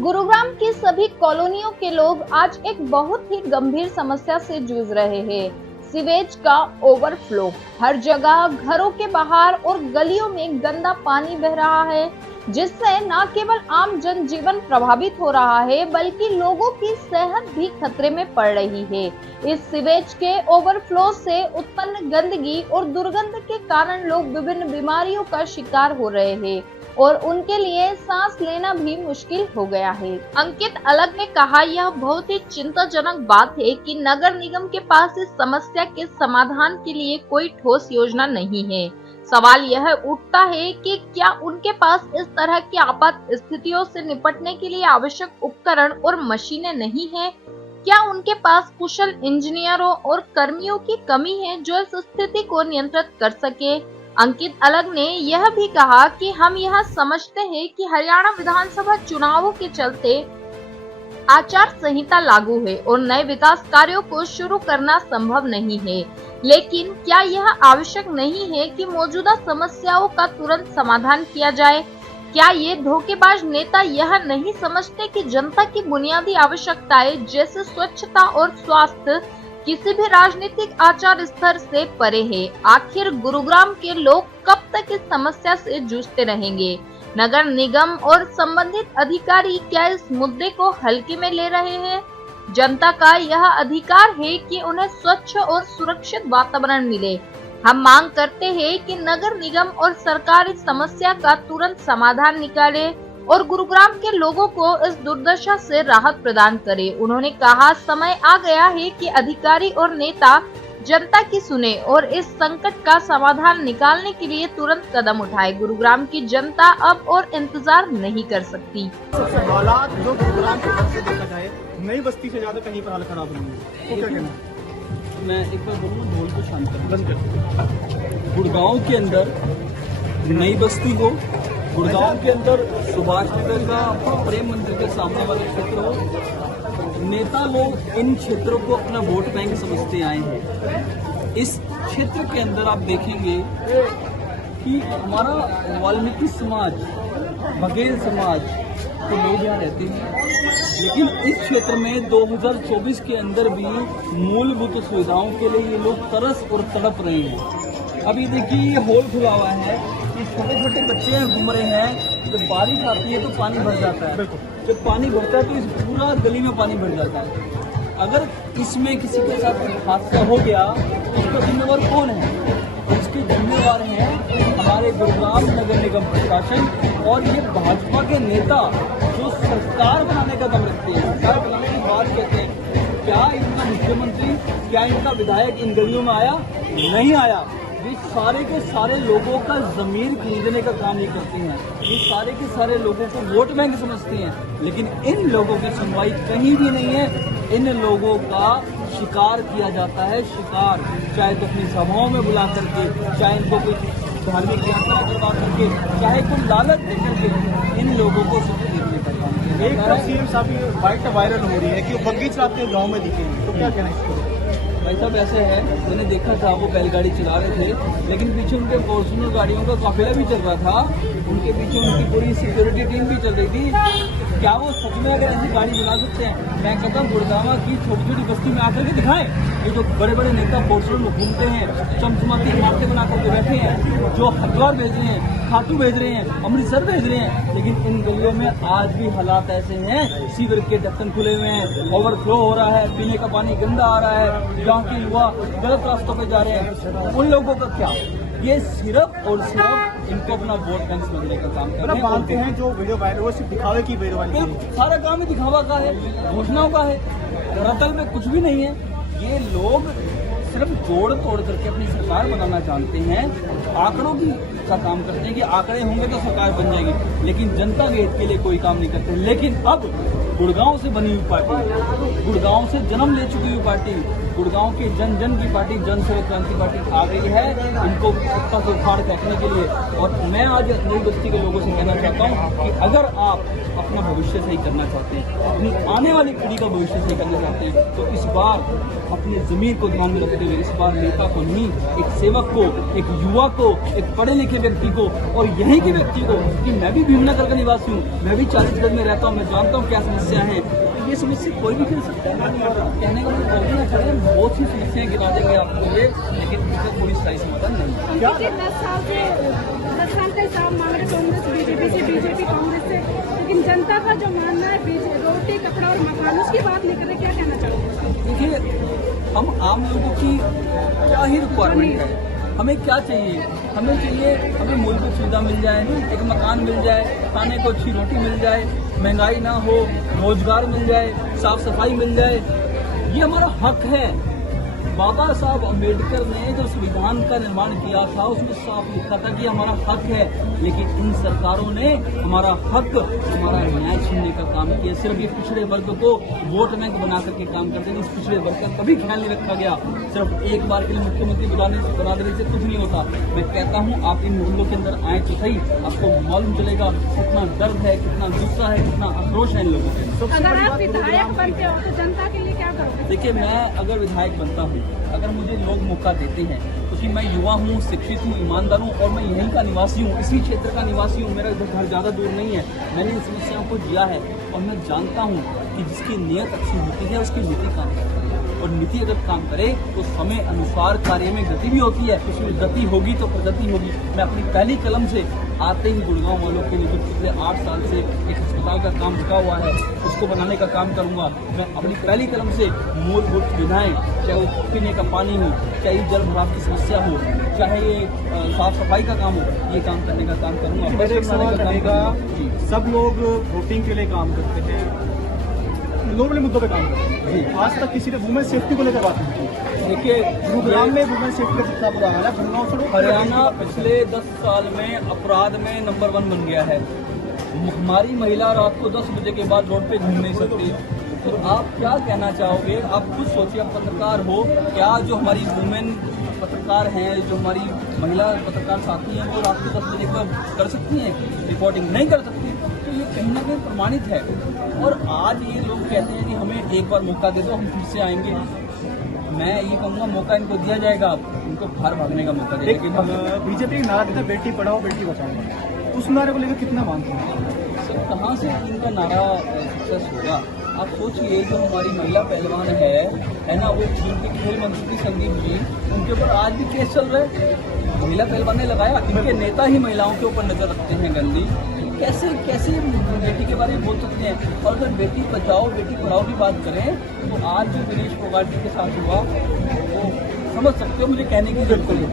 गुरुग्राम की सभी कॉलोनियों के लोग आज एक बहुत ही गंभीर समस्या से जूझ रहे हैं। सीवेज का ओवरफ्लो। हर जगह घरों के बाहर और गलियों में गंदा पानी बह रहा है, जिससे न केवल आम जनजीवन प्रभावित हो रहा है बल्कि लोगों की सेहत भी खतरे में पड़ रही है। इस सीवेज के ओवरफ्लो से उत्पन्न गंदगी और दुर्गंध के कारण लोग विभिन्न बीमारियों का शिकार हो रहे हैं और उनके लिए सांस लेना भी मुश्किल हो गया है। अंकित अलग ने कहा, यह बहुत ही चिंताजनक बात है कि नगर निगम के पास इस समस्या के समाधान के लिए कोई ठोस योजना नहीं है। सवाल यह उठता है कि क्या उनके पास इस तरह की आपात स्थितियों से निपटने के लिए आवश्यक उपकरण और मशीनें नहीं है? क्या उनके पास कुशल इंजीनियरों और कर्मियों की कमी है जो इस स्थिति को नियंत्रित कर सके? अंकित अलग ने यह भी कहा कि हम यह समझते हैं कि हरियाणा विधानसभा चुनावों के चलते आचार संहिता लागू है और नए विकास कार्यों को शुरू करना संभव नहीं है, लेकिन क्या यह आवश्यक नहीं है कि मौजूदा समस्याओं का तुरंत समाधान किया जाए? क्या ये धोखेबाज नेता यह नहीं समझते कि जनता की बुनियादी आवश्यकताएं जैसे स्वच्छता और स्वास्थ्य किसी भी राजनीतिक आचार स्तर से परे है? आखिर गुरुग्राम के लोग कब तक इस समस्या से जूझते रहेंगे? नगर निगम और संबंधित अधिकारी क्या इस मुद्दे को हल्के में ले रहे हैं? जनता का यह अधिकार है कि उन्हें स्वच्छ और सुरक्षित वातावरण मिले। हम मांग करते हैं कि नगर निगम और सरकार इस समस्या का तुरंत समाधान निकाले और गुरुग्राम के लोगों को इस दुर्दशा से राहत प्रदान करे। उन्होंने कहा, समय आ गया है कि अधिकारी और नेता जनता की सुने और इस संकट का समाधान निकालने के लिए तुरंत कदम उठाए। गुरुग्राम की जनता अब और इंतजार नहीं कर सकती। हालात जो गुरुग्राम के अंदर से देखा जाए, नई बस्ती से ज्यादा कहीं पर हाल खराब नहीं है। तो क्या कहना है? मैं एक बार बोलूँ, ढोल को शांत कर। गुड़गांव के अंदर नई बस्ती हो, गुड़गांव के अंदर सुभाष नगर का प्रेम मंदिर के सामने वाले क्षेत्र हो, नेता लोग इन क्षेत्रों को अपना वोट बैंक समझते आए हैं। इस क्षेत्र के अंदर आप देखेंगे कि हमारा वाल्मीकि समाज, बघेल समाज के लोग यहाँ रहते हैं, लेकिन इस क्षेत्र में 2024 के अंदर भी मूलभूत सुविधाओं के लिए ये लोग तरस और तड़प रहे हैं। अभी देखिए, ये होल खुला हुआ है, ये छोटे छोटे बच्चे घूम रहे हैं। जब बारिश आती है तो पानी भर जाता है, जब पानी भरता है तो इस पूरा गली में पानी भर जाता है। अगर इसमें किसी के साथ हादसा हो गया तो इसका जिम्मेवार कौन है? इसके जिम्मेवार हैं हमारे गुरुग्राम नगर निगम प्रशासन और ये भाजपा के नेता जो सरकार बनाने का दम रखते हैं, सरकार बनाने की बात कहते हैं। क्या इनका मुख्यमंत्री, क्या इनका विधायक इन गलियों में आया? नहीं आया। ये सारे के सारे लोगों का जमीर खरीदने का काम नहीं करते हैं, ये सारे के सारे लोगों को वोट बैंक समझते हैं, लेकिन इन लोगों की सुनवाई कहीं भी नहीं है। इन लोगों का शिकार किया जाता है, शिकार, चाहे तो अपनी सभाओं में बुला करके, चाहे इनको कोई धार्मिक यात्रा करवा करके, चाहे कोई लालच दे करके इन लोगों को सुख देने का काम किया एक जाता है। सीएम साहब की बाइट वायरल हो रही है कि वो बग्गी चलाते हुए गाँव में दिखेंगे, तो क्या कहना है इसको? भाई साहब, ऐसे है, मैंने देखा था वो बैलगाड़ी चला रहे थे, लेकिन पीछे उनके फॉर्च्यूनर गाड़ियों का काफिला भी चल रहा था, उनके पीछे उनकी पूरी सिक्योरिटी टीम भी चल रही थी। क्या वो सच में अगर ऐसी गाड़ी चला सकते हैं? मैं कहता हूँ गुड़गांव की छोटी छोटी बस्ती में आकर के दिखाएं। ये जो बड़े बड़े नेता फॉर्च्यूनर में घूमते हैं, चमचमाती इमारतें बना करके बैठे हैं, जो हरिद्वार भेज रहे हैं, खाटू भेज रहे हैं, अमृतसर भेज रहे हैं, लेकिन इन गलियों में आज भी हालात ऐसे हैं, सीवर के ढक्कन खुले हुए हैं, ओवरफ्लो हो रहा है, पीने का पानी गंदा आ रहा है, गाँव के युवा गलत रास्तों पे जा रहे हैं। उन लोगों का क्या? ये सिर्फ और सिर्फ इनको अपना वोट बैंक समझने का काम कर रहे हैं। मानते हैं जो वीडियो वायरल वो सिर्फ दिखावे की वीडियो वायरल है। सारा काम ही दिखावा का है, घोषणाओं का है, दरअसल में कुछ भी नहीं है। ये लोग सिर्फ जोड़ तोड़ करके अपनी सरकार बनाना चाहते हैं, आंकड़ों की का काम करते हैं कि आंकड़े होंगे तो सरकार बन जाएगी, लेकिन जनता के हित के लिए कोई काम नहीं करते। लेकिन अब गुड़गांव से बनी हुई पार्टी, गुड़गांव से जन्म ले चुकी हुई पार्टी, गुड़गांव के जन जन की पार्टी, जन सेवक क्रांति पार्टी आ गई है इनको सत्ता से उखाड़ फेंकने के लिए। और मैं आज नई बस्ती के लोगों से कहना चाहता हूँ कि अगर आप अपना भविष्य सही करना चाहते हैं, अपनी आने वाली पीढ़ी का भविष्य सही करना चाहते हैं, तो इस बार अपनी जमीन को ध्यान में रखते हुए इस बार नेता को नहीं, एक सेवक को, एक युवा को, एक पढ़े लिखे व्यक्ति को और यहीं के व्यक्ति को कि मैं भी भीमनगर का निवासी हूँ, मैं भी 40 गज में रहता हूँ, मैं जानता हूँ क्या समस्या है। ये समस्या कोई भी खेल सकता है। कहने का मतलब बहुत सी समस्याएं गिरा देंगे आपको ये, लेकिन इसका कोई सही समाधान नहीं है। 10 साल का हिसाब मांग रहे कांग्रेस बीजेपी कांग्रेस से, लेकिन जनता का जो मानना है रोटी कपड़ा और मकान, उसकी बात नहीं कर रहे, क्या कहना चाहोगे? देखिए, हम आम लोगों की क्या ही रिक्वायरमेंट है, हमें क्या चाहिए? हमें मूलभूत सुविधा मिल जाए, एक मकान मिल जाए, खाने को अच्छी रोटी मिल जाए, महंगाई ना हो, रोजगार मिल जाए, साफ सफाई मिल जाए, ये हमारा हक है। बाबा साहब अम्बेडकर ने जो संविधान का निर्माण किया था उसमें साफ लिखा था कि हमारा हक है, लेकिन इन सरकारों ने हमारा हक, हमारा न्याय छीनने का काम किया। सिर्फ ये पिछड़े वर्ग को वोट बैंक बना करके काम करते हैं। इस पिछड़े वर्ग का कभी ख्याल नहीं रखा गया। सिर्फ एक बार के लिए मुख्यमंत्री बना देने से कुछ नहीं होता। मैं कहता हूँ आप इन मुहल्लों के अंदर आए तो सही, आपको मालूम चलेगा कितना दर्द है, कितना गुस्सा है, कितना आक्रोश है इन लोगों के। अगर आप विधायक बनते हो तो जनता के लिए क्या करोगे? देखिए, मैं अगर विधायक बनता हूँ, अगर मुझे लोग मौका देते हैं, क्योंकि मैं युवा हूँ, शिक्षित हूँ, ईमानदार हूँ और मैं यहीं का निवासी हूँ, इसी क्षेत्र का निवासी हूँ, मेरा घर ज़्यादा दूर नहीं है, मैंने इन समस्याओं को जिया है और मैं जानता हूँ कि जिसकी नीयत अच्छी होती है उसकी नीति काम करती है, और नीति अगर काम करे तो समय अनुसार कार्य में गति भी होती है। उसमें गति होगी तो प्रगति होगी। मैं अपनी पहली कलम से आते ही गुड़गांव वालों के लिए जो पिछले 8 साल से एक अस्पताल का काम रुका हुआ है उसको बनाने का काम करूंगा। मैं अपनी पहली कलम से मूलभूत सुविधाएं, चाहे वो पीने का पानी हो, चाहे जल भराव की समस्या हो, चाहे ये साफ सफाई का काम हो, ये काम करने का काम करूंगा। मेरा एक सवाल रहेगा, सब लोग वोटिंग के लिए काम करते हैं, नॉर्मली मुद्दों पे काम करते हैं, आज तक किसी ने वुमेन सेफ्टी को लेकर बात नहीं की। देखिए, गुरुग्राम में वुमेन सेफ्टी का कितना बुरा हाल है। गुरुग्राम छोड़ो, हरियाणा पिछले 10 साल में अपराध में नंबर 1 बन गया है। हमारी महिला रात को 10 बजे के बाद रोड पे घूम नहीं सकती। तो आप क्या कहना चाहोगे? आप खुद सोचिए, आप पत्रकार हो, क्या जो हमारी वुमेन पत्रकार हैं, जो हमारी महिला पत्रकार साथी हैं, वो रात को 10 बजे कर सकती हैं रिपोर्टिंग? नहीं कर सकती। तो ये कहीं ना कहीं प्रमाणित है। और आज ये लोग कहते हैं कि हमें एक बार मौका दे दो, हम फिर से आएंगे। मैं ये कहूँगा मौका इनको दिया जाएगा, इनको बाहर भागने का मौका देगा। लेकिन बीजेपी नारा देता है बेटी पढ़ाओ बेटी बचाओ, उस नारे को लेकर कितना मानते हैं? सर, कहाँ से इनका नारा सक्सेस होगा? आप सोचिए, जो हमारी महिला पहलवान है ना, वो जिनके खेल मंत्री थी संदीप जी, उनके ऊपर आज भी केस चल रहा है। महिला पहलवान ने लगाया, इनके नेता ही महिलाओं के ऊपर नजर रखते हैं गंदी। कैसे बेटी के बारे में बोल सकते हैं? और अगर बेटी बचाओ बेटी पढ़ाओ की बात करें तो आज जो दिनेश फोगाट जी के साथ हुआ वो समझ सकते हो, मुझे कहने की जरूरत नहीं।